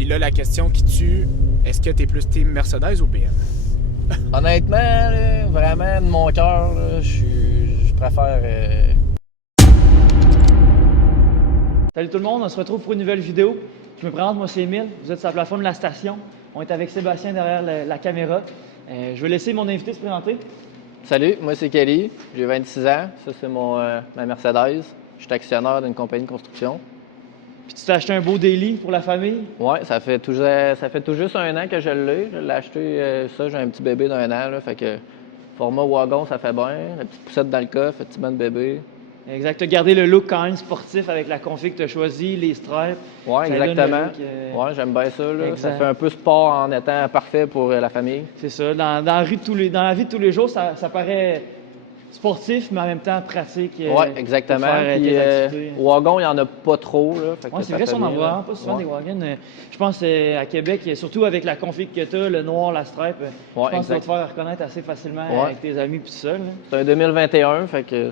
Puis là, la question qui tue, est-ce que t'es plus team Mercedes ou BM? Honnêtement, là, vraiment, de mon cœur, là, je préfère... Salut tout le monde, on se retrouve pour une nouvelle vidéo. Je me présente, moi c'est Émile, vous êtes sur la plateforme de la station. On est avec Sébastien derrière la caméra. Je vais laisser mon invité se présenter. Salut, moi c'est Kelly, j'ai 26 ans, ça c'est ma Mercedes. Je suis actionnaire d'une compagnie de construction. Puis tu t'es acheté un beau daily pour la famille. Ouais, ça fait tout juste un an que je l'ai. Je l'ai acheté, j'ai un petit bébé d'un an, là, fait que format wagon, ça fait bien. La petite poussette dans le coffre, le petit banc de bébé. Exact, tu as gardé le look quand même sportif avec la config que tu as choisi, les stripes. Ouais, Ça donne exactement. le look, Ouais, j'aime bien ça, là. Exact. Ça fait un peu sport en étant parfait pour la famille. C'est ça, dans la vie de tous les jours, ça paraît sportif, mais en même temps pratique. Ouais, exactement. Pour faire Puis, tes activités. wagon, il n'y en a pas trop, là. Fait que Ouais, c'est ça vrai, fait ça, on en bien, voit là. vraiment pas souvent Ouais. des wagons. Je pense à Québec, surtout avec la config que tu as, le noir, la stripe, je pense que tu vas exact. te faire reconnaître assez facilement Ouais. avec tes amis et tout ça. Là. C'est un 2021, fait que...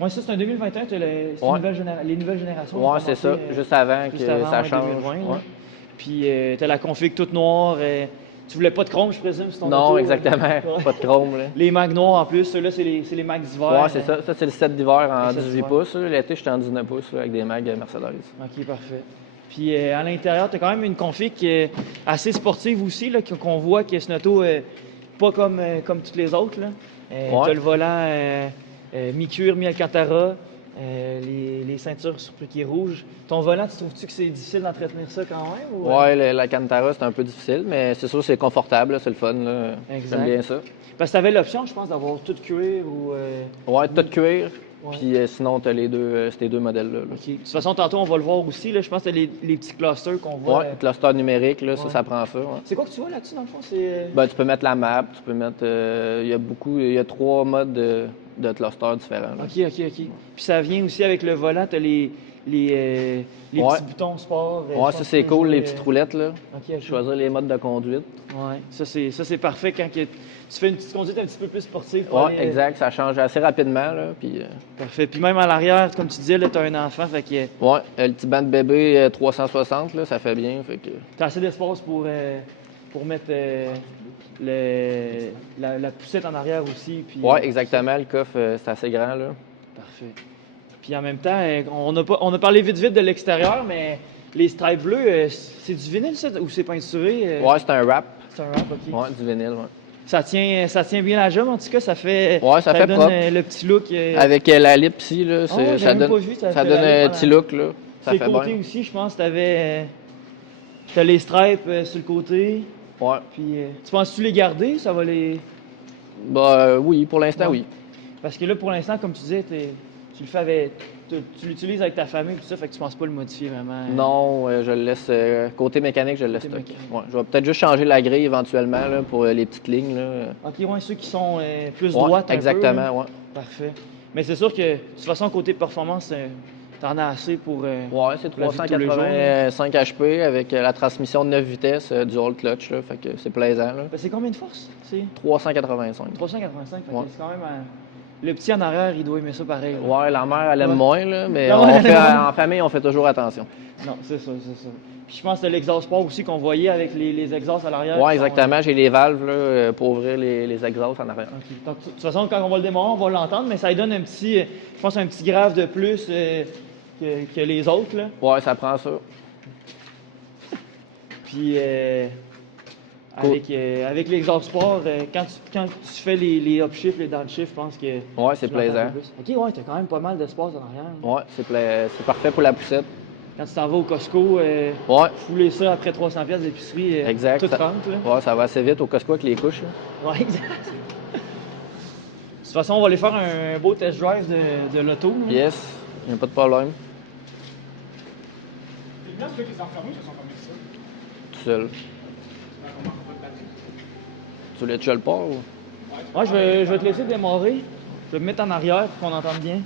Ouais, ça, c'est un 2021, tu as les nouvelles générations. Ouais, c'est ça. Juste avant que juste avant, ça ouais, change. 2020, là. Ouais. Puis tu as la config toute noire. Tu voulais pas de chrome, je présume, sur ton Non, auto, exactement. Ouais. Pas de chrome, là. Les mags noirs en plus, ceux-là, c'est les mags d'hiver. Ouais, c'est ça. Ça, c'est le 7 d'hiver en Le 7 18 d'hiver. pouces. là. L'été, j'étais en 19 pouces là, avec des mags Mercedes. Ok, parfait. Puis à l'intérieur, tu as quand même une config assez sportive aussi, là, qu'on voit que c'est une auto pas comme toutes les autres. Tu as le volant mi-cuir, mi-alcantara, les ceintures sur pied rouge. Ton volant, tu trouves-tu que c'est difficile d'entretenir ça quand même? Ou, Ouais, la Cantara, c'est un peu difficile, mais c'est sûr, c'est confortable, là, c'est le fun. Là. Exact. J'aime bien ça. Parce que tu avais l'option, je pense, d'avoir tout cuir ou. Ouais, tout de cuir. Ouais. Puis sinon, tu as ces deux modèles-là. Là. Ok. De toute façon, tantôt, on va le voir aussi. Là, je pense que c'est les petits clusters qu'on voit. Ouais, cluster numérique, là, Ouais. ça prend ça. Ouais. C'est quoi que tu vois là-dessus, dans le fond? C'est. Ben, tu peux mettre la map, tu peux mettre. Il y a 3 modes de cluster différents. Là. Ok. Puis ça vient aussi avec le volant, tu as les Ouais. petits boutons sport. Ouais, ça c'est cool, les petites roulettes. Là. Ok. Choisir les modes de conduite. Ouais, ça c'est parfait quand tu fais une petite conduite un petit peu plus sportive. pour Ouais, aller, exact, ça change assez rapidement. Là, puis, Parfait. Puis même à l'arrière, comme tu disais, tu as un enfant, fait que ouais, le petit banc de bébé 360, là, ça fait bien. Fait que... tu as assez d'espace pour mettre la poussette en arrière aussi. Puis, Ouais, exactement, le coffre, c'est assez grand. Là. Parfait. Puis en même temps, on a parlé vite de l'extérieur, mais les stripes bleus, c'est du vinyle ça, ou c'est peinturé? Ouais, c'est un wrap. C'est un wrap, ok. Ouais, du vinyle. Ouais. Ça tient bien la jambe, en tout cas, ça fait, Ouais, ça fait donne propre. Le petit look. Avec la lip ici, là, Ah ouais, ça j'avais donne, pas vu, ça ça fait donne la lip un en petit arrière. look. Là. Ça Sur fait le côté bien. aussi, je pense que t'as les stripes sur le côté. Ouais. Puis, tu penses-tu les garder? Ça va les... Bah, oui, pour l'instant, Ouais. oui. Parce que là, pour l'instant, comme tu disais, tu le fais tu l'utilises avec ta famille et tout ça, fait que tu penses pas le modifier vraiment. Non, je le laisse. Côté mécanique, je le laisse Côté stock. mécanique. Ouais, je vais peut-être juste changer la grille éventuellement là, pour les petites lignes. Là. Ok, ouais, ceux qui sont plus Ouais, droites un exactement, peu. là. ouais. Parfait. Mais c'est sûr que, de toute façon, côté performance, t'en as assez pour... Ouais, c'est pour la vie de tous les jours, là. 385 HP avec la transmission de 9 vitesses du dual clutch, là, fait que c'est plaisant. Là. Ben, c'est combien de force? C'est 385. 385, fait que Ouais. c'est quand même... Le petit en arrière, il doit aimer ça pareil. là. Ouais, la mère, elle aime Ouais. moins, là, mais La mère, elle aime moins. en famille, on fait toujours attention. Non, c'est ça. Puis je pense que c'est l'exhaust sport aussi qu'on voyait avec les exhausts à l'arrière. Ouais, qui sont, exactement. J'ai les valves là, pour ouvrir les exhausts en arrière. OK. Donc, de toute façon, quand on va le démarrer, on va l'entendre, mais ça lui donne un petit, je pense, un petit grave de plus que les autres. Là. Ouais, ça prend ça. Puis Cool. avec l'exhaust sport, quand tu fais les upshifts, les downshifts, je pense que. Ouais, c'est tu l'entends plaisant. un peu plus. OK, ouais, t'as quand même pas mal d'espace en arrière. Ouais, c'est parfait pour la poussette. Quand tu t'en vas au Costco, Ouais, fouler ça après 300$ d'épicerie, exact. tout Ça- rentre. Là. Ouais, ça va assez vite au Costco avec les couches. Là. Ouais, exact. De toute façon, on va aller faire un beau test drive de l'auto. là. Yes, il n'y a pas de problème. C'est bien ceux qui sont fermés, ils sont fermés ça. Tout seul. Tu voulais que je le pars ou? Ouais, je vais te laisser démarrer. Je vais me mettre en arrière pour qu'on entende bien.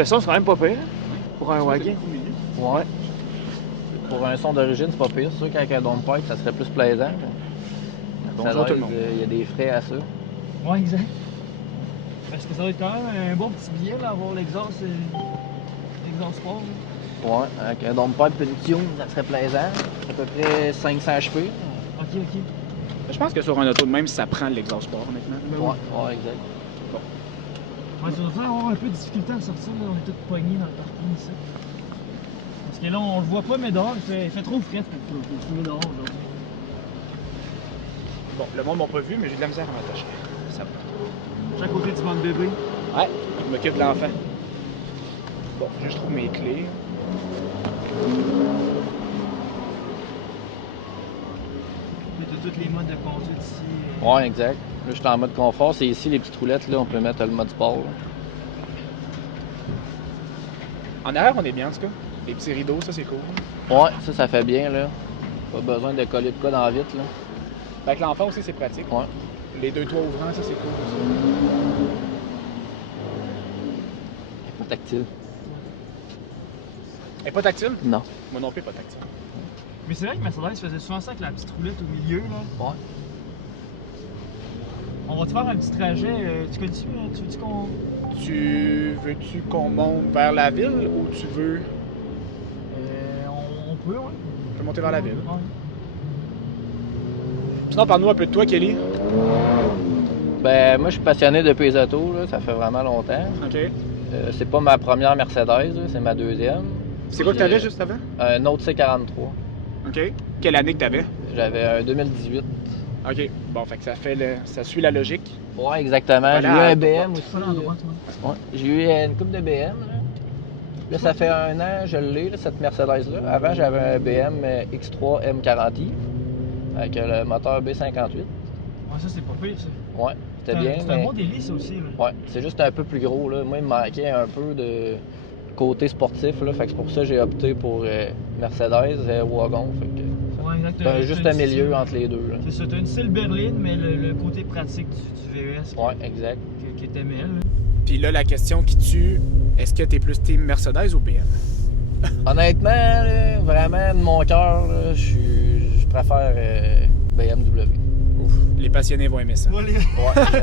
Le son, c'est quand même pas pire, pour un wagon. Ouais. Pour un son d'origine, c'est pas pire. C'est sûr qu'avec un dome pipe, ça serait plus plaisant. Bonjour tout le monde. Il y a des frais à ça. Ouais, exact. Parce que ça va être quand même un bon petit billet, là, avoir l'exhaust sport. Là. Ouais, avec un dome pipe et une tune, ça serait plaisant. À peu près 500 HP. Ok. Je pense que sur un auto de même, ça prend l'exhaust sport, honnêtement. Ouais, exact. Ouais, tu vas avoir un peu de difficulté à sortir, là, on est tous poignés dans le parking ici. Parce que là, on le voit pas, mais dehors, il fait trop frais pour fumer dehors aujourd'hui. Bon, le monde m'a pas vu, mais j'ai de la misère à m'attacher. Ça va. Chaque côté du banc de bébé. Ouais, je m'occupe de l'enfant. Bon, je trouve mes clés. Tu as tous les modes de conduite ici. Ouais, exact. Là, je suis en mode confort. C'est ici, les petites roulettes, là, on peut mettre le mode sport. Là. En arrière, on est bien, en tout cas. Les petits rideaux, ça, c'est cool. Ouais, ça fait bien, là. Pas besoin de coller de quoi dans la vitre, là. Avec l'enfant aussi, c'est pratique. Ouais. Les deux toits ouvrants, ça, c'est cool aussi. Elle est pas tactile. Elle est pas tactile? Non. Moi non plus, pas tactile. Mais c'est vrai que Mercedes faisait souvent ça avec la petite roulette au milieu, là. Ouais. On va te faire un petit trajet. Tu veux-tu qu'on... Veux-tu qu'on monte vers la ville ou tu veux... On peut, ouais. On peut monter vers la ville. Ouais. Sinon, parle-nous un peu de toi, Kelly. Ben, moi, je suis passionné depuis les autos, là. Ça fait vraiment longtemps. OK. C'est pas ma première Mercedes, là, c'est ma deuxième. C'est quoi que t'avais juste avant? Un autre C43. OK. Quelle année que t'avais? J'avais un 2018. OK. Bon, fait que ça suit la logique. Ouais, exactement. J'ai eu Voilà, un à droite. BM aussi. Pas dans la droite, ouais. Ouais. J'ai eu une coupe de BM. Là, ça fait un an, je l'ai, là, cette Mercedes-là. Avant, j'avais un BM X3 M40i avec le moteur B58. Ouais, ça, c'est pas pire, ça. Ouais, c'était bien. C'est un bon délit, ça aussi, là. Ouais, c'est juste un peu plus gros, là. Moi, il me manquait un peu de côté sportif, là. Fait que c'est pour ça que j'ai opté pour Mercedes Wagon. Fait que Ouais, exact. c'est juste un milieu entre les deux, là. C'est ça, t'as une style berline, mais le côté pratique du VES Ouais, exact. que t'aimais, là. Puis là, la question qui tue, est-ce que t'es plus team Mercedes ou BM? Honnêtement, là, vraiment, de mon cœur, là, je préfère BMW. Ouf, les passionnés vont aimer ça. Ouais, les... Ouais,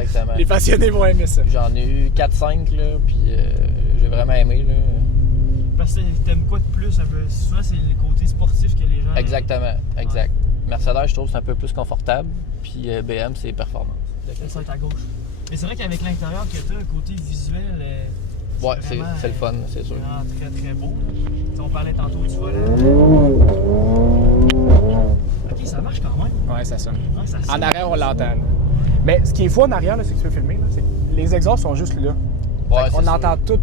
exactement. Les passionnés vont aimer ça. J'en ai eu 4-5, là, puis j'ai vraiment aimé, là. Parce que t'aimes quoi de plus un peu? Souvent, c'est le côté sportif que les gens... Exactement, exact. Mercedes, je trouve, c'est un peu plus confortable, puis BM, c'est performance. Ça va être à gauche. Mais c'est vrai qu'avec l'intérieur que t'as, le côté visuel... Ouais, vraiment, c'est le fun, c'est sûr. Vraiment très très beau. Là. On parlait tantôt du volant. Ok, ça marche quand même. Ouais, ça sonne. Ouais, ça En sonne. arrière, on l'entend. là. Mais ce qui est fou en arrière, là, c'est que tu peux filmer, là, c'est que les exhausts sont juste là. Ouais, on c'est entend tout.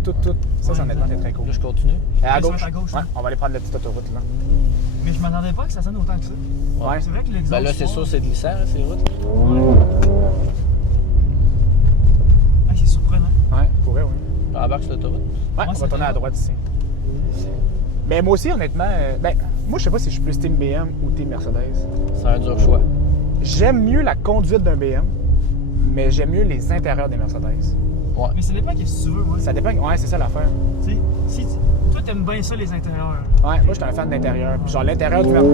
Ça, Ouais, honnêtement, c'est très cool. Là, je continue. À Ouais, gauche. ça va être à gauche, Ouais, hein. on va aller prendre la petite autoroute, là. Mais je m'attendais pas que ça sonne autant que ça. Ouais. C'est vrai que l'exhaust... Ben là, c'est sûr, c'est glissant, là, ces routes. Ouais. Ah, c'est surprenant. Ouais, pour vrai, oui. J'embarque sur l'autoroute. Ouais, on c'est va tourner à vrai. droite ici. Mais moi aussi, honnêtement, moi, je sais pas si je suis plus team BM ou team Mercedes. C'est un dur choix. J'aime mieux la conduite d'un BM, mais j'aime mieux les intérieurs des Mercedes. Ouais. Mais ça dépend qu'est-ce que tu veux, ouais. Ça dépend. Ouais, c'est ça l'affaire. Tu sais, si toi, t'aimes bien ça, les intérieurs. Ouais, moi, je suis un fan d'intérieur. Puis genre, l'intérieur du Mercedes.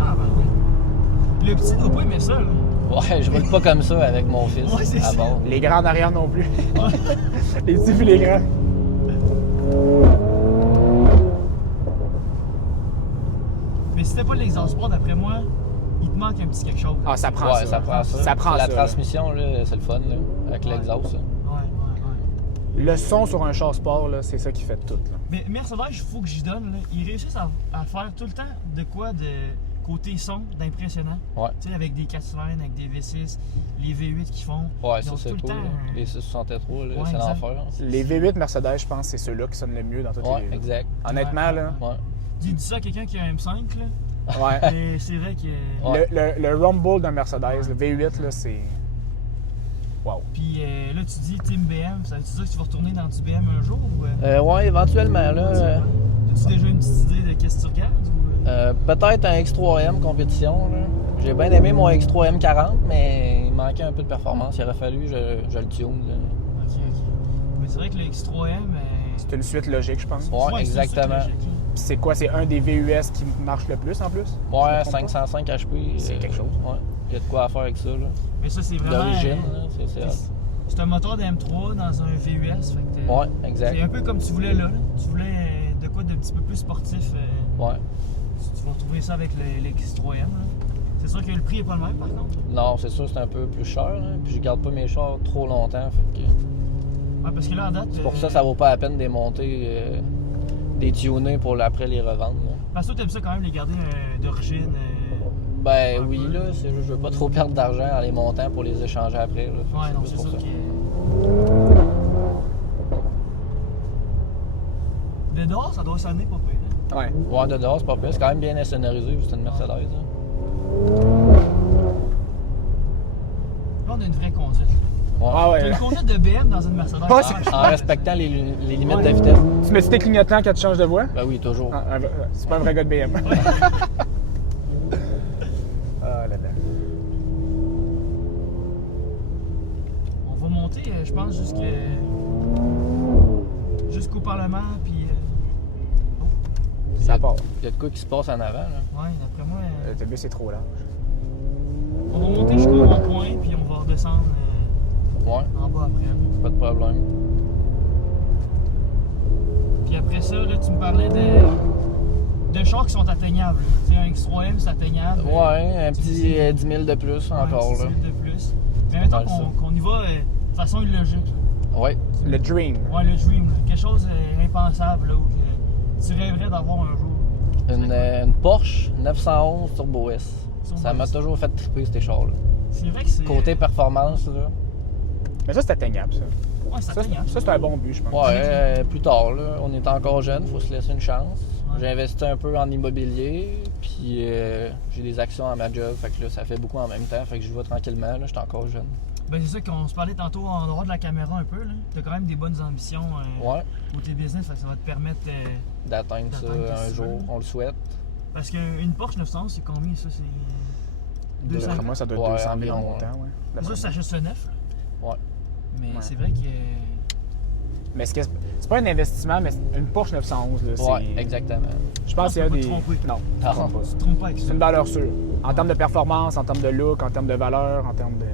Ah, ben oui. Le petit doit pas aimer ça, là. Ouais, je roule pas comme ça avec mon fils. Ouais, c'est à ça. bord. Les grands en arrière non plus. Les petits puis les grands. Mais si t'as pas l'exhaust sport, d'après moi, il te manque un petit quelque chose. Ah, ça prend Ouais, ça. ça prend ça. Ça prend La ça. là. transmission, là, c'est le fun, là, avec Ouais. l'exhaust. ça. Ouais. Le son sur un char sport, là, c'est ça qui fait tout. Là. Mais Mercedes, il faut que j'y donne, là. Ils réussissent à faire tout le temps de quoi de côté son d'impressionnant. Ouais. Tu sais, avec des 4 cylindres, avec des V6, les V8 qu'ils font. Ouais, Ils ça ont c'est tout le cool. temps là. Les 663, là, Ouais, c'est exact. l'enfer. hein. Les V8 Mercedes, je pense, c'est ceux-là qui sonnent le mieux dans toutes Ouais, les. exact. Honnêtement, là. Ouais. Dis ça à quelqu'un qui a un M5, là. Ouais. Mais c'est vrai que. Ouais. Le Rumble d'un Mercedes, le V8, là, c'est. Wow. Puis là, tu dis Team BM, ça veut-tu dire que tu vas retourner dans du BM un jour ou. Ouais, éventuellement, là. As-tu déjà une petite idée de qu'est-ce que tu regardes ou. Peut-être un X3M compétition. Là. J'ai bien aimé mon X3M 40, mais il manquait un peu de performance. Il aurait fallu que je le tune. Là. Ok. Mais c'est vrai que le X3M... C'est une suite logique, je pense. Ouais, exactement. Puis c'est quoi? C'est un des VUS qui marche le plus en plus? Ouais, 505 HP. C'est quelque chose. Ouais. Il y a de quoi à faire avec ça. Là. Mais ça, c'est vraiment... D'origine, c'est un moteur de M3 dans un VUS. Fait que ouais, exact. C'est un peu comme tu voulais là. Tu voulais de quoi de petit peu plus sportif. Ouais. Tu vas retrouver ça avec le X3M. Là. C'est sûr que le prix est pas le même, par contre. Non, c'est sûr, c'est un peu plus cher. Hein. Puis je garde pas mes chars trop longtemps. Fait que... Ouais, parce que là, en date... C'est pour ça que ça vaut pas la peine de démonter, des tunés pour après les revendre. Là. Parce que toi, t'aimes ça quand même les garder d'origine. Ben oui, là, c'est juste je veux pas trop perdre d'argent en les montant pour les échanger après. Là. Ouais, non, c'est pour ça. De dehors, ça doit sonner pas pire. Ouais. Ouais, de dehors, c'est pas pire. C'est quand même bien sonorisé, vu que c'est une Mercedes. Hein. Là, on a une vraie conduite. Ouais. Ah ouais. T'as une conduite de BM dans une Mercedes. Ouais, c'est- En respectant les limites Ouais. de vitesse. Tu mets-tu tes clignotants quand tu changes de voie? Ben oui, toujours. C'est pas un vrai gars de BM. Ah là là. On va monter, je pense, jusqu'au Parlement, puis... Ça part. Il y a de quoi qui se passe en avant. Là. ouais, d'après moi, L'autobus est trop large. on va monter jusqu'au rond-point, puis on va redescendre Ouais, en bas après. pas de problème. Puis après ça, là, tu me parlais de chars qui sont atteignables. Tu sais, un X3M, c'est atteignable. Ouais, un petit 10 000 de plus encore. Ouais, Là. 10 000 de plus. Mais mettons mal ça. qu'on y va de façon illogique. Là. Ouais. Le Dream. Ouais, le Dream, là. Quelque chose d'impensable, là, ou que tu rêverais d'avoir un jour. Une Porsche 911 Turbo S. Turbo Ça m'a S. toujours fait triper ces chars-là. C'est vrai que c'est... Côté performance, là. Mais ça, c'est atteignable, ça. Ouais, c'est Ça, atteignable. c'est un bon but, je pense. Ouais, plus tard, là. On est encore jeune, faut se laisser une chance. Ouais. J'ai investi un peu en immobilier, puis j'ai des actions à ma job, fait que là, ça fait beaucoup en même temps, fait que je vais tranquillement, là, j'étais encore jeune. Ben, c'est ça qu'on se parlait tantôt en dehors de la caméra un peu, là. T'as quand même des bonnes ambitions Ouais, côté business, fait que ça va te permettre... d'atteindre ça D'atteindre un ce jour, que tu veux. on le souhaite. Parce qu'une Porsche 911, c'est combien, ça? C'est... 200 D'après moi, ça doit être Ouais, 200 000 en environ, montant, ouais. Ça, D'après ça moi. achète ça neuf. Ouais. Mais Ouais. c'est vrai que... Mais c'est pas un investissement, mais c'est une Porsche 911, là. Ouais, C'est... exactement. Je pense Ah, qu'il y a tu peux des... pas te tromper. Non, Ah. tu te trompes pas. Tu te trompes pas avec ça. C'est une valeur sûre. En termes de performance, en termes de look, en termes de valeur, en termes de...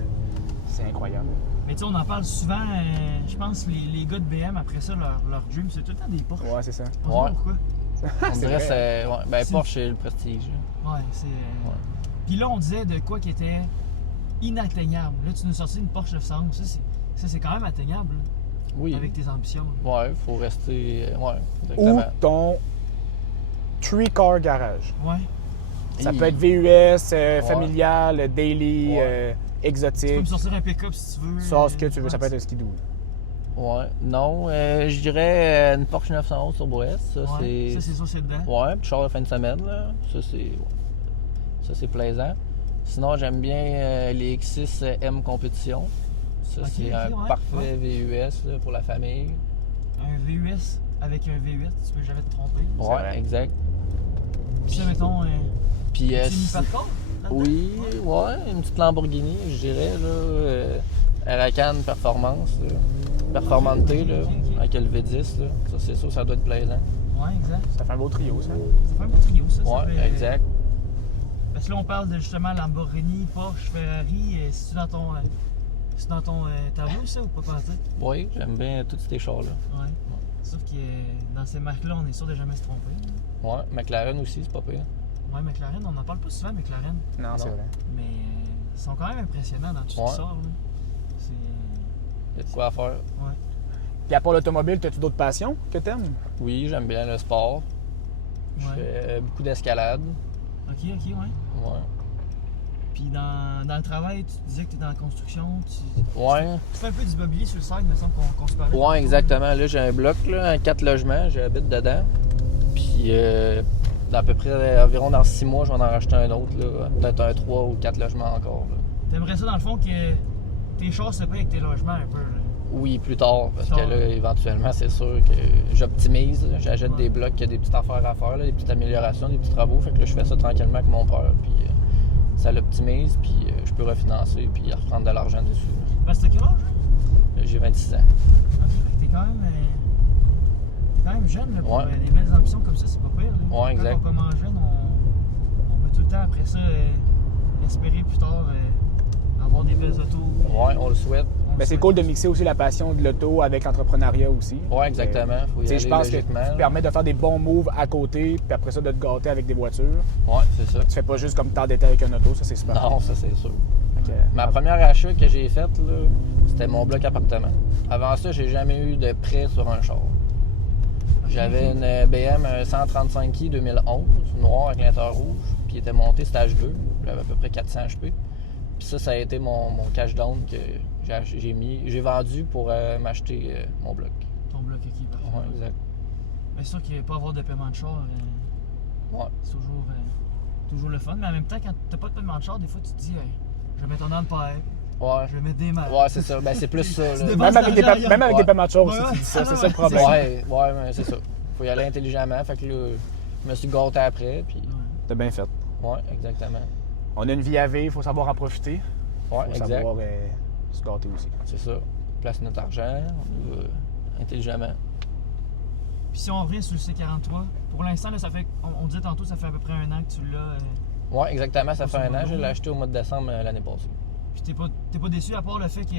C'est incroyable. Mais tu sais, on en parle souvent. Je pense que les gars de BM, après ça, leur dream, c'est tout le temps des Porsche. Ouais, c'est ça. On sait pas Ouais. pourquoi. On dirait que c'est... Ouais, ben C'est- Porsche, c'est le prestige. là. Ouais, c'est... Puis là, on disait de quoi qui était inatteignable. Là, tu nous sortis une Porsche 911. Ça, c'est quand même atteignable, là, Oui. avec tes ambitions. là. Ouais, faut rester... Ouais, Ou exactement. ton 3-car garage. Ouais. Ça Et- peut être VUS, familial, daily, Ouais. Tu peux exotique. me sortir un pick-up si tu veux. Ça, ce que tu veux. Ça peut Ouais, être un skidoo. Ouais. Non, je dirais une Porsche 911 Turbo S. Ça, Ouais, ça, c'est... c'est ça, c'est dedans. Ouais, puis char de fin de semaine, là. Ça, c'est plaisant. Sinon, j'aime bien les X6 M Compétition. Ça, Ok, c'est ok, un ouais, parfait ouais. VUS là, pour la famille. Un VUS avec un V8, tu peux jamais te tromper. C'est Ouais, vrai. exact. Puis ça, mettons, Puis, petit si- Mini-Patrol, là-dedans? oui, ouais, une petite Lamborghini, je dirais, là. Huracan Performance, là. Performante, là, Ok, ok. avec le V10, là. Ça, c'est sûr, ça doit être plaisant. Ouais, exact. Ça fait un beau trio, ça. Ça fait un beau trio, ça. ça Ouais, fait- exact. Parce que là, on parle de justement Lamborghini, Porsche, Ferrari. C'est-tu dans ton, tableau, ça, ou pas pantoute? Oui, j'aime bien tous ces chars-là. Ouais. Sauf que dans ces marques-là, on est sûr de jamais se tromper. Ouais, McLaren aussi, c'est pas pire. Ouais, McLaren, on n'en parle pas souvent, McLaren. Non, c'est Non. vrai. Mais ils sont quand même impressionnants dans tout ce Ouais. qui sort. Là. C'est... Il y a de quoi à faire. Ouais. Puis à part l'automobile, as-tu d'autres passions que t'aimes? Oui, j'aime bien le sport. Je Ouais. fais beaucoup d'escalade. Ok, ouais. Ouais. Puis dans le travail, tu disais que tu es dans la construction. Tu Ouais. fais un peu d'immobilier sur le site, il me semble qu'on se parlait. Ouais, exactement. Là, j'ai un bloc, là, 4 logements, j'habite dedans. Puis, à peu près, environ dans 6 mois, je vais en racheter un autre, là. Peut-être un 3 ou 4 logements encore, là. T'aimerais ça, dans le fond, que tes chars se payent avec tes logements un peu. Là. Oui, plus tard, parce que là, éventuellement, c'est sûr que j'optimise. J'achète des blocs, il y a des petites affaires à faire, là, des petites améliorations, des petits travaux. Fait que là, je fais ça tranquillement avec mon père, puis ça l'optimise, puis je peux refinancer, puis reprendre de l'argent dessus. Parce que t'as quel âge? J'ai 26 ans. Ok, fait que t'es quand même jeune, là, pour des belles ambitions comme ça, c'est pas pire. Là. Ouais, exact. Quand on commence jeune, on peut tout le temps, après ça, espérer plus tard avoir des belles autos. Ouais, on le souhaite. Mais c'est cool de mixer aussi la passion de l'auto avec l'entrepreneuriat aussi. Ouais, exactement. Faut y aller je pense que logiquement. ça te permet de faire des bons moves à côté, puis après ça, de te gâter avec des voitures. Ouais, c'est ça. Tu fais pas juste comme t'endetter avec un auto, ça c'est super. Non, ça c'est sûr. Okay. Ma première achat que j'ai faite, là, c'était mon bloc appartement. Avant ça, j'ai jamais eu de prêt sur un char. J'avais une BM 135i 2011, noire avec l'intérieur rouge, puis il était monté stage 2. J'avais à peu près 400 HP. Puis ça a été mon cash down que j'ai vendu pour m'acheter mon bloc. Ton bloc, ok, parfait. Ouais, exact. Mais c'est sûr qu'il n'y a pas avoir de paiement de char, c'est toujours le fun. Mais en même temps, quand t'as pas de paiement de char, des fois tu te dis, hey, je vais mettre un an de paire. Ouais. Je vais mettre des maths. Ouais, c'est ça. Ben, c'est plus ça. Là. Même avec des paiements de char aussi, tu dis ça. C'est ça le problème. Ouais, mais c'est ça. Faut y aller intelligemment. Fait que là, je me suis gâté après. Puis... T'as bien fait. Ouais, exactement. On a une vie à vivre, il faut savoir en profiter. Ouais, il faut savoir se gâter aussi. C'est ça. Place notre argent, on va intelligemment. Puis si on revient sur le C43, pour l'instant, là, ça fait, on disait tantôt, ça fait à peu près un an que tu l'as. Ouais, exactement, ça fait un an. Je l'ai acheté au mois de décembre l'année passée. Puis t'es pas déçu à part le fait que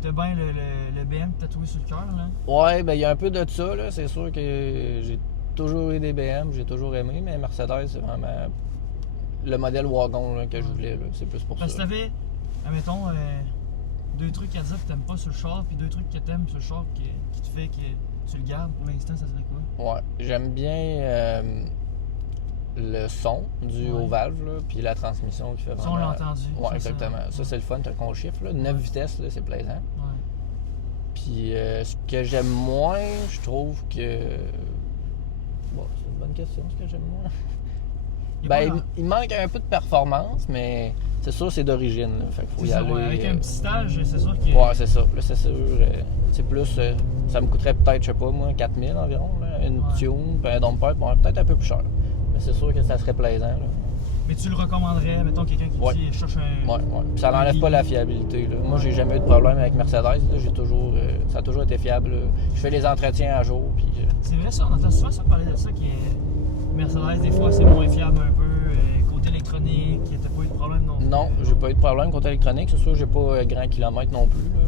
t'as bien le BM tatoué sur le cœur, là? Ouais, ben il y a un peu de ça, là. C'est sûr que j'ai toujours eu des BM, j'ai toujours aimé, mais Mercedes, c'est vraiment le modèle wagon là, que je voulais. Là. C'est plus pour Parce ça. Parce que t'avais, admettons, 2 trucs à dire que t'aimes pas sur le char, puis 2 trucs que t'aimes sur le char qui te fait que tu le gardes pour l'instant, ça serait quoi? Ouais, j'aime bien le son dû aux valves, là, puis la transmission qui fait vraiment... Ça, on l'a entendu. Ouais, exactement. Ça, c'est le fun, t'as qu'on chiffre, là. 9 vitesses, là, c'est plaisant. Ouais. Puis ce que j'aime moins, je trouve que... Bon, c'est une bonne question, ce que j'aime moins. Ben, il manque un peu de performance, mais c'est sûr c'est d'origine. Là. Fait qu'il faut y aller. Ouais, avec un petit stage, c'est sûr que... Ouais, c'est ça. Là, c'est sûr. C'est plus... ça me coûterait peut-être, je sais pas moi, 4000 environ. Là, une tune, puis un dumper, bon, peut-être un peu plus cher. Mais c'est sûr que ça serait plaisant. Là. Mais tu le recommanderais, mettons, quelqu'un qui dit, cherche un... Ouais. Puis ça n'enlève pas la fiabilité. Là. Moi, j'ai jamais eu de problème avec Mercedes. Là. J'ai toujours... ça a toujours été fiable. Là. Je fais les entretiens à jour, puis... C'est vrai ça, on entend souvent ça parler de ça, qui est... Mercedes, des fois, c'est moins fiable un peu. Côté électronique, t'as pas eu de problème non plus? Non, j'ai pas eu de problème côté électronique. C'est sûr, j'ai pas grand kilomètre non plus. Là.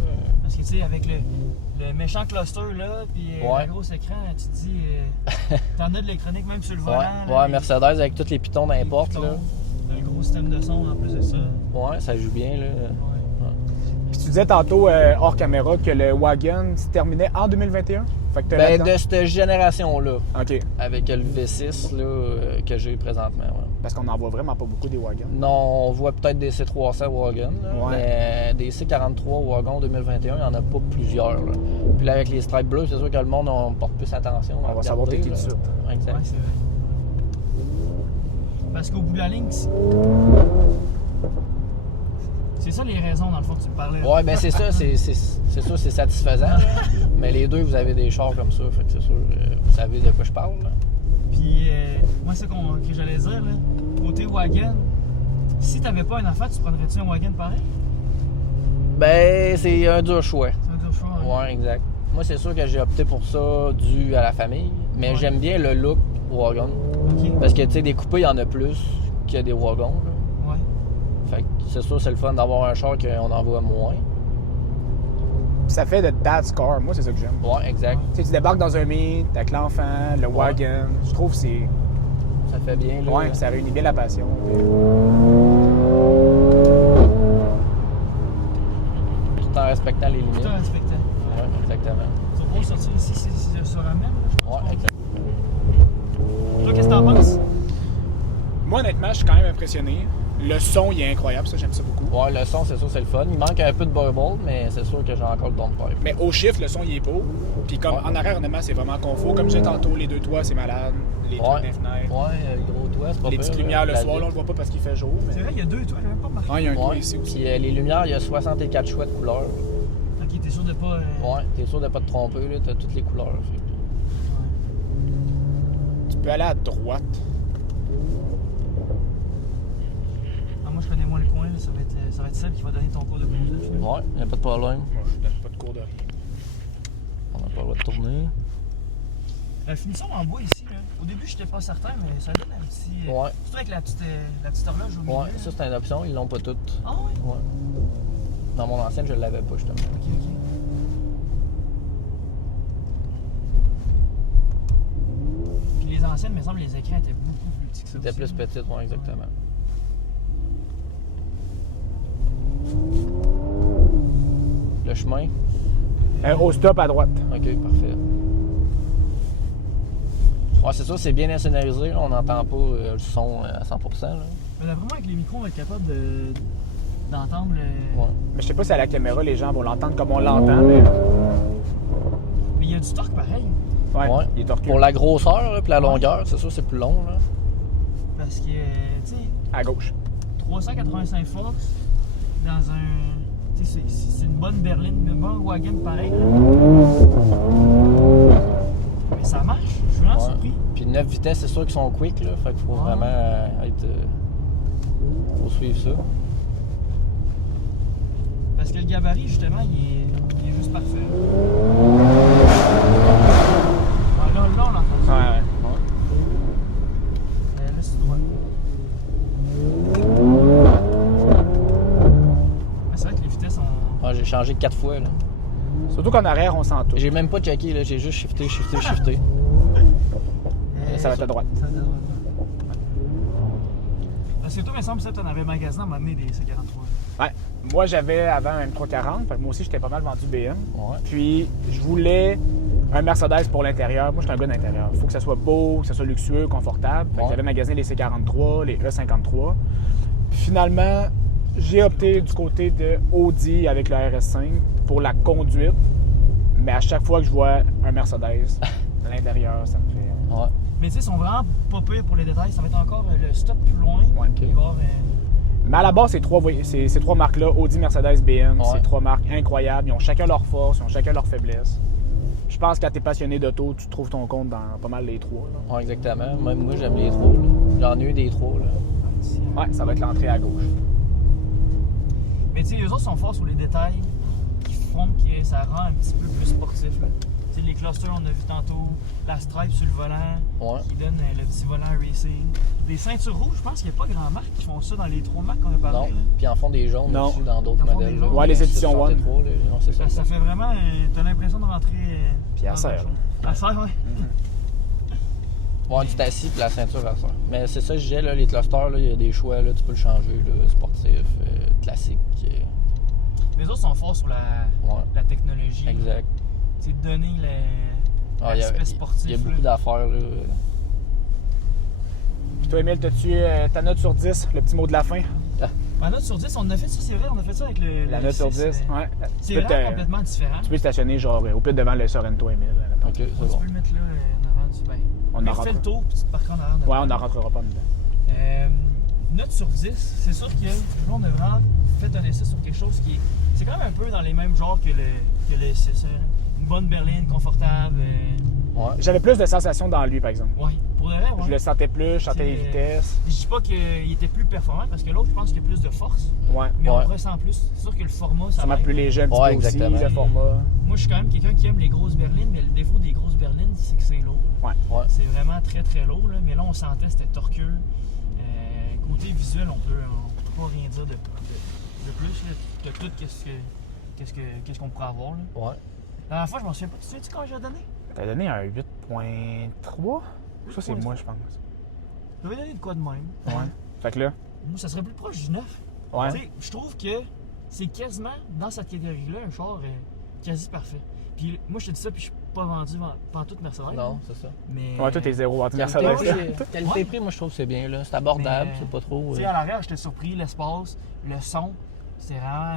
Parce que, tu sais, avec le méchant cluster, là, puis le gros écran, tu te dis, t'en as de l'électronique même sur le volant. Ouais, là, Mercedes avec tous les pitons d'importe. T'as le gros système de son en plus de ça. Ouais, ça joue bien, là. Ouais. Puis tu disais tantôt, hors caméra, que le wagon se terminait en 2021? Fait que ben, de cette génération-là. OK. Avec le V6 là, que j'ai présentement. Ouais. Parce qu'on n'en voit vraiment pas beaucoup des wagons. Non, on voit peut-être des C300 wagons, mais des C43 wagons 2021, il n'y en a pas plusieurs. Là. Puis là, avec les stripes bleues, c'est sûr que le monde on porte plus attention. On va savoir t'es qui tout de suite. Exact. Ouais, c'est vrai. Parce qu'au bout de la ligne, c'est ça les raisons, dans le fond, que tu me parlais. Ouais, ben c'est ça, c'est sûr, c'est satisfaisant. Là. Mais les deux, vous avez des chars comme ça, fait que c'est sûr, vous savez de quoi je parle. Là. Puis, moi, c'est ce que j'allais dire, là. Côté wagon, si t'avais pas un enfant, tu prendrais-tu un wagon pareil? Ben, c'est un dur choix. C'est un dur choix, hein? Ouais, exact. Moi, c'est sûr que j'ai opté pour ça dû à la famille, mais j'aime bien le look wagon. OK. Parce que, tu sais, des coupés, il y en a plus qu'il y a des wagons. Là. Ouais. Fait que c'est sûr, c'est le fun d'avoir un char qu'on en voit moins. Ça fait de dad's car. Moi, c'est ça que j'aime. Ouais, exact. Tu sais, tu débarques dans un meet avec l'enfant, le wagon. Je trouve que c'est... Ça fait bien, là. Ouais, ça réunit bien la passion. Tout en respectant les limites. Tout en respectant. Ouais, exactement. Tu vas pouvoir sortir ici, c'est sur un même. Ouais, exact. Toi, qu'est-ce que t'en penses? Moi, honnêtement, je suis quand même impressionné. Le son, il est incroyable, ça, j'aime ça beaucoup. Ouais, le son, c'est sûr, c'est le fun. Il manque un peu de bubble, mais c'est sûr que j'ai encore le don de peur. Mais au chiffre, le son, il est beau. Puis comme en arrière, honnêtement, c'est vraiment confort. Comme je disais tantôt, les deux toits, c'est malade. Les trucs des fenêtres. Ouais, les gros toits, c'est pas Les pire, petites lumières le la soir, là, on vie. le voit pas parce qu'il fait jour. C'est vrai, il y a 2 toits, j'avais pas remarqué. Ah, il y a un toit Ouais. ici aussi. Puis les lumières, il y a 64 choix de couleurs. Ok, t'es sûr sûr de pas... Ouais, t'es sûr de pas te tromper, là, t'as toutes les couleurs. Fait que- Tu peux aller à droite. Ah, moi, je connais moins le coin, là, ça va être celle qui va donner ton cours de conduite. Là. Ouais, y a pas de problème. Moi, je donne pas de cours de rien. On n'a pas le droit de tourner. La finition en bois ici, là, au début, j'étais pas certain, mais ça donne un petit... Ouais. Surtout avec la petite horloge au milieu. Ouais, ça c'est une option, ils l'ont pas toutes. Ah ouais? Ouais. Dans mon ancienne, je l'avais pas, justement. Ok, ok. Puis les anciennes, il me semble, les écrans étaient beaucoup plus petits que ça. C'était aussi, plus là. petite, ouais, exactement. Le chemin? Au stop à droite. Ok, parfait. Ouais, c'est sûr, c'est bien insonorisé, là. On n'entend pas le son à 100%. Là. Mais d'après moi, avec les micros, on va être capable d'entendre le... Ouais. Mais je sais pas si à la caméra, les gens vont l'entendre comme on l'entend, mais. Mais il y a du torque pareil. Ouais, Ouais. il est torqué. Pour la grosseur et la longueur, c'est sûr, c'est plus long. Là. Parce que, tu sais, À gauche. 385 forces dans un... Tu sais, c'est une bonne berline, une bonne wagon pareil. Là. Mais ça marche, je suis vraiment Ouais. surpris. Puis 9 vitesses, c'est sûr qu'ils sont quick, là. Fait qu'il faut Ouais. vraiment être. Faut suivre ça. Parce que le gabarit, justement, il est juste parfait. Ouais, là, on l'entend. Ouais, ouais. Là, c'est droit. Mais c'est vrai que les vitesses sont... Ah, j'ai changé 4 fois, là. Surtout qu'en arrière, on sent tout. J'ai même pas checké, là. J'ai juste shifté. Ça va être à droite. Ça va être à droite. Parce que toi, il me semble que tu en avais magasin à m'amener des C43. Ouais. Moi, j'avais avant un M340. Fait que moi aussi, j'étais pas mal vendu BM. Ouais. Puis, je voulais un Mercedes pour l'intérieur. Moi, je suis un gars d'intérieur. Il faut que ça soit beau, que ça soit luxueux, confortable. Fait que Ouais. j'avais magasiné les C43, les E53. Puis finalement, j'ai opté du côté de Audi avec le RS5 pour la conduite. Mais à chaque fois que je vois un Mercedes à l'intérieur, ça me fait... Ouais. Mais tu sais, ils sont vraiment pas pires pour les détails. Ça va être encore le stop plus loin. Ouais. Il va y avoir, Mais à la base, ces trois marques-là, Audi, Mercedes, BM, Ouais. c'est trois marques incroyables. Ils ont chacun leurs forces, ils ont chacun leurs faiblesses. Je pense que quand tu es passionné d'auto, tu trouves ton compte dans pas mal les trois. Là. Ouais, exactement. Même moi, j'aime les trous, là. J'en ai eu des trous, là. Ouais, ça va être l'entrée à gauche. Mais tu sais, eux autres sont forts sur les détails qui font que ça rend un petit peu plus sportif. Là. Tu sais, les clusters, on a vu tantôt, la stripe sur le volant, Ouais. qui donne le petit volant racing. Les ceintures rouges, je pense qu'il n'y a pas grand marque qui font ça dans les trois marques qu'on a parlé. Non. Là. Puis en font des jaunes Non. aussi dans d'autres Ils en font modèles. des là. jaunes. Ouais, les éditions 663, One. là. Non, c'est ça. Ça fait vraiment. T'as l'impression de rentrer. Puis elle dans serre, un là. show. Elle serre, ouais. Ouais, du tassis puis la ceinture à ça. Mais c'est ça, je disais, là, les clusters, là, il y a des choix, là, tu peux le changer, là, sportif, classique. Les autres sont forts sur Ouais, la technologie. exact. Tu sais, donner Ah, il y a- l'aspect sportif. Il y a beaucoup là. d'affaires, là. Puis toi, Émile, t'as-tu ta note sur 10, le petit mot de la fin? Ma note sur 10, on a fait ça, c'est vrai, on a fait ça avec le. La le note sur 6, 10, ouais. C'est Tu peux vraiment te- complètement différent. Tu peux stationner genre au pit devant le Sorento, Émile. Attends. Ok, c'est Tu bon. peux le mettre là en avant du bain. On en Mais rentre. fais le tour, puis tu te parques en arrière. Ouais, on n'en rentrera pas dedans. Note sur 10, c'est sûr que là, on a vraiment fait un essai sur quelque chose qui est. C'est quand même un peu dans les mêmes genres que le 6. Une bonne berline, confortable. Ouais. J'avais plus de sensations dans lui, par exemple. Ouais, pour de vrai, ouais. Je le sentais plus, je sentais les C'est- vitesses. Je dis pas qu'il était plus performant parce que l'autre, je pense qu'il y a plus de force, Ouais. mais Ouais. on ressent plus. C'est sûr que le format, ça Sûrement l'aide. plus léger un petit Ouais, peu aussi, exactement. le format. Moi, je suis quand même quelqu'un qui aime les grosses berlines, mais le défaut des grosses berlines, c'est que c'est lourd. Ouais. Ouais. C'est vraiment très très lourd, là. Mais là, on sentait c'était torqueux. Côté visuel, on peut pas rien dire de plus. Là. De tout, qu'est-ce qu'on pourrait avoir. Là. Ouais. La dernière fois, je m'en souviens pas. Tu sais quand j'ai donné? T'as donné un 8.3? Ça, c'est moi, je pense. J'avais donné de quoi de même. Ouais. Fait que là, Moi, ça serait plus proche du 9. ouais. Tu sais, je trouve que c'est quasiment, dans cette catégorie-là, un char quasi parfait. Puis moi, je te dis ça, puis je suis pas vendu toute Mercedes. Non, c'est ça. Mais... Ouais, toi, t'es zéro entre Mercedes. Qualité-prix, moi, je trouve que c'est bien, là. C'est abordable, Mais, c'est pas trop. Tu sais, à l'arrière, j'étais surpris. L'espace, le son, c'est vraiment...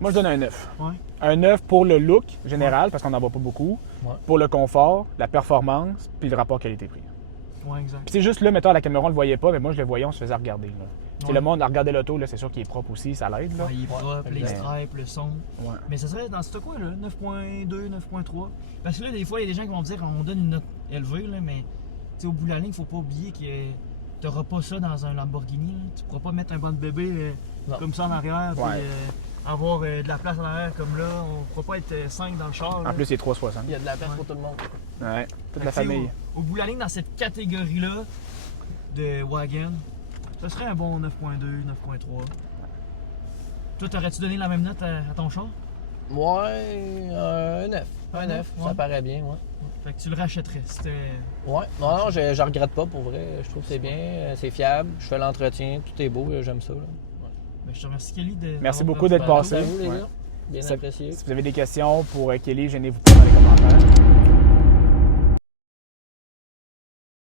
Moi, je donne un 9. Ouais. Un 9 pour le look général, parce qu'on n'en voit pas beaucoup. Ouais. Pour le confort, la performance, puis le rapport qualité-prix. Ouais, exact. Puis c'est juste là, mettons, à la caméra, on le voyait pas, mais moi, je le voyais, on se faisait regarder. Là. Ouais. Le monde a regardé l'auto, là, c'est sûr qu'il est propre aussi, ça l'aide. Là. Ouais, il est propre, les exact. stripes, le son. Ouais. Mais ça serait dans ce coin-là, 9.2, 9.3. Parce que là, des fois, il y a des gens qui vont dire qu'on donne une note élevée, là, mais au bout de la ligne, il faut pas oublier que tu n'auras pas ça dans un Lamborghini. Là. Tu pourras pas mettre un banc de bébé comme ça en arrière, puis avoir de la place en arrière comme là. On ne pourra pas être 5 dans le char. En plus, c'est 360. Il y a de la place pour tout le monde. Ouais, toute la Fait que, famille. Au bout de la ligne, dans cette catégorie-là de wagon, ce serait un bon 9.2, 9.3. Toi, t'aurais-tu donné la même note à ton char? Ouais, un 9. Un 9, ouais. ça paraît bien, ouais. Fait que tu le rachèterais. C'était... Ouais, non, je regrette pas pour vrai. Je trouve que c'est bien, c'est fiable. Je fais l'entretien, tout est beau, j'aime ça. Là. Ben, je te remercie, Kelly. Merci beaucoup d'être passé. À vous, les Ouais. gars. Bien Ça- apprécié. Si vous avez des questions pour Kelly, gênez-vous pas dans les commentaires.